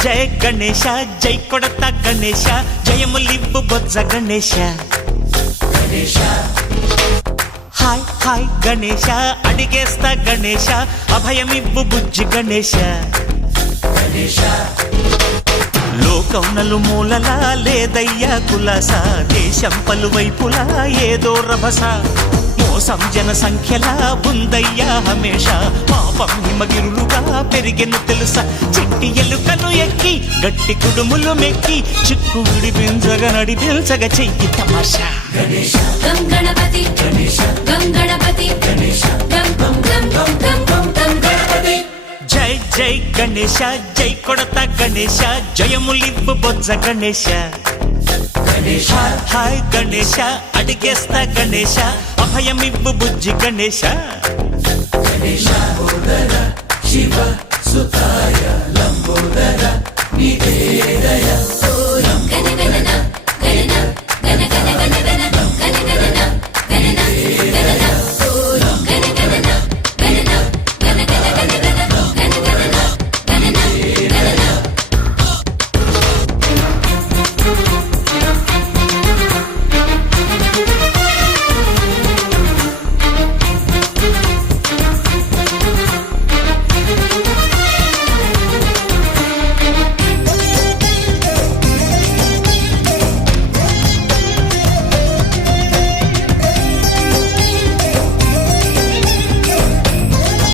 జయ గణేశ జై కొడత గణేశ జయములివ్వు బొజ్జ Ganesha hi hi Ganesha అడిగేస్తా Ganesha అభయమివ్వు బుజ్జి గణేశ లోకం నలుమూలలా లేదయ్యా కులాస దేశం పలువైపులా ఏదో రభస మోసం జన సంఖ్యలా ఉందయ్యా హమేష పాపం హిమగిరులుగా పెరిగెను తెలుసా చిట్టి ఎలుకలు ఎక్కి గట్టి కుడుములు మెక్కి చిక్కు విడిపించగా నడిపించగా చెయ్యి తమాషా గం గణపతి గం గణపతి గం గం గం గం గం గం గం గణపతి జై జై గణేశ జై కొడత గణేశ జయములివ్వు బొజ్జ గణేశ హాయ్ హాయ్ గణేశ అడిగేస్తా గణేశ అభయమివ్వు బుజ్జి గణేశ శివ సుతాయ లంబోదర నివేదయ గణగణన